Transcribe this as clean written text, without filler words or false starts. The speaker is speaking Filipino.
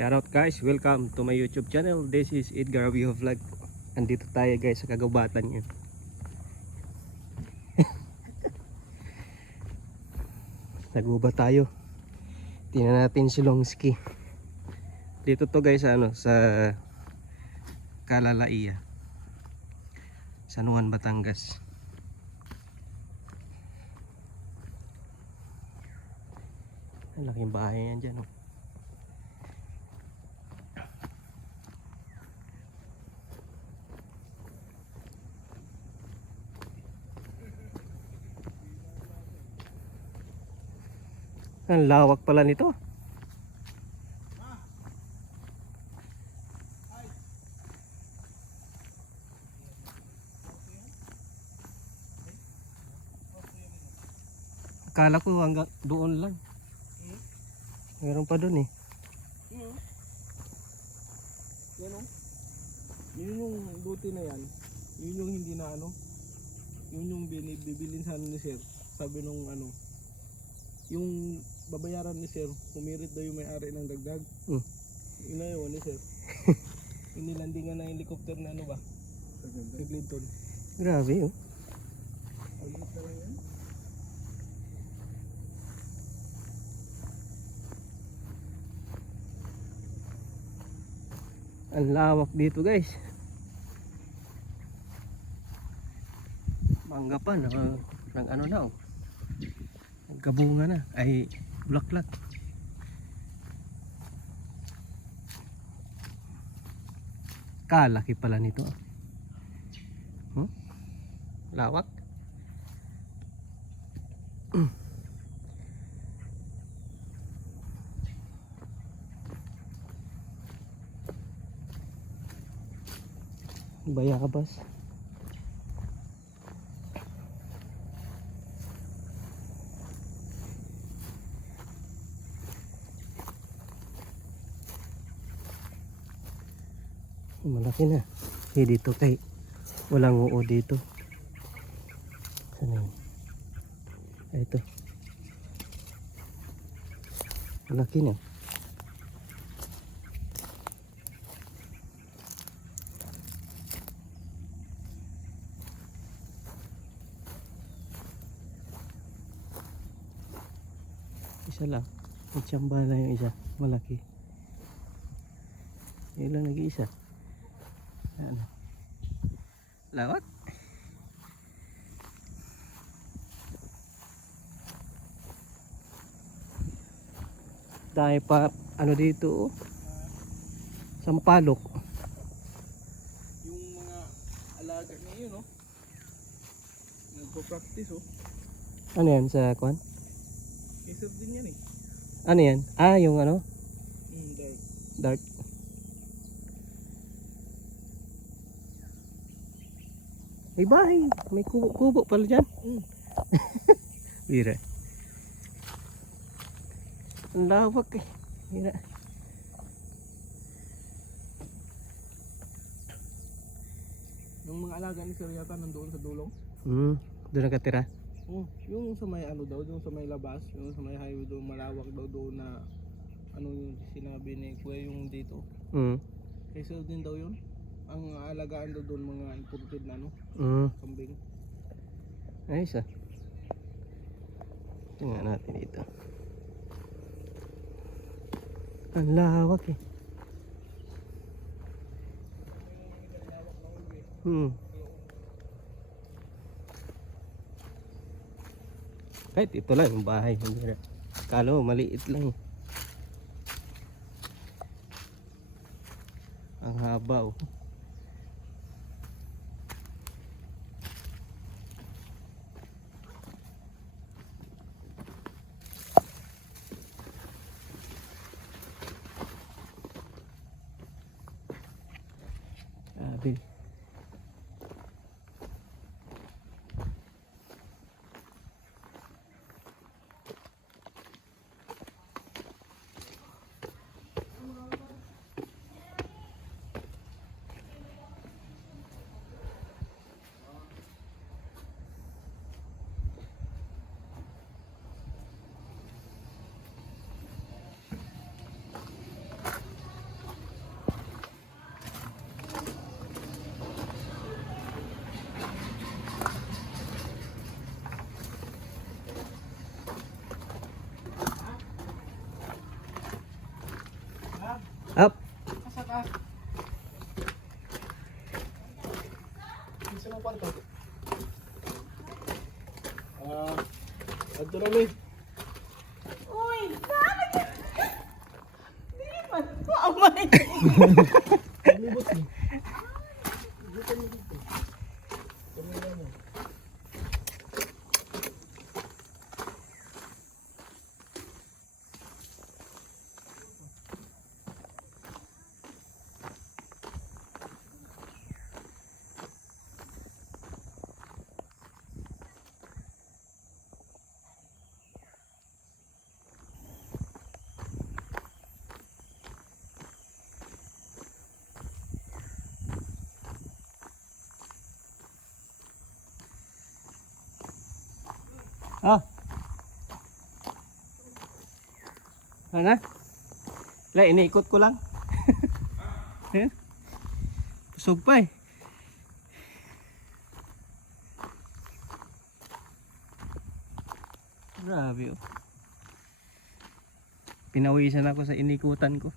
Shoutout guys, welcome to my YouTube channel. This is Edgar View Vlog. Andito tayo guys sa kagubatan yun. Naguba tayo. Tingnan natin si Longski. Dito to guys sa Kalalaiya, San Juan, Batangas. Ang laking bahay yan dyan, oh. Ang lawak pala nito. Akala ko hanggang doon lang. Meron pa doon eh. Yan o. Yun yung buti na yan. Yun yung hindi na yun yung bibilin sana ni sir. Sabi nung yung babayaran ni sir, pumirit daw yung may-ari ng dagdag. Yun na yun ni sir. Inilandingan na helicopter na ba? Sa Clinton. Grabe oh. Alit na lang yan. Ang lawak dito guys. Mangga pa ng na oh. Nagkabunga na ay bulaklak. Kalaki pala nito. Lawak. Bayabas. Malaki na. Dito kay walang uod dito. Sana yun? Ay, ito. Malaki na. Isa lang. May tsamba na yung isa. Malaki. Yun lang nag-iisa. Ano? Lawak. Dahil pa dito oh. Sa Mapalok. Yung mga alaga niya yun nagpo-practice Ano yan sa kwan? Kay sir din yan eh. Ano yan? Ah, yung Dark. Dark. May bahay. May kubo pala dyan. Bira. Ang lawak eh. Bira. Yung mga alaga ni sir yata nandoon sa dulong. Doon nakatira. Yung sa may daw, yung sa may labas, yung sa may highway doon, malawak daw doon na yung sinabi ni Kuya yung dito. Kay sir din daw yun. Ang alagaan daw doon mga imported na kambing. Ayos ah. Tingnan natin dito. Ang lawak eh. Kahit ito lang yung bahay. Kala mo maliit lang. Ang haba oh. Grabe. Dito na may. Uy, sana ka. Hindi man. Maamay. Libot mo. Dito mo dito. Kamera mo. Oh. Ano? Wala, iniikot ko lang. Ayan. Pusog pa eh. Grabe oh. Pinawisan ako sa inikutan ko.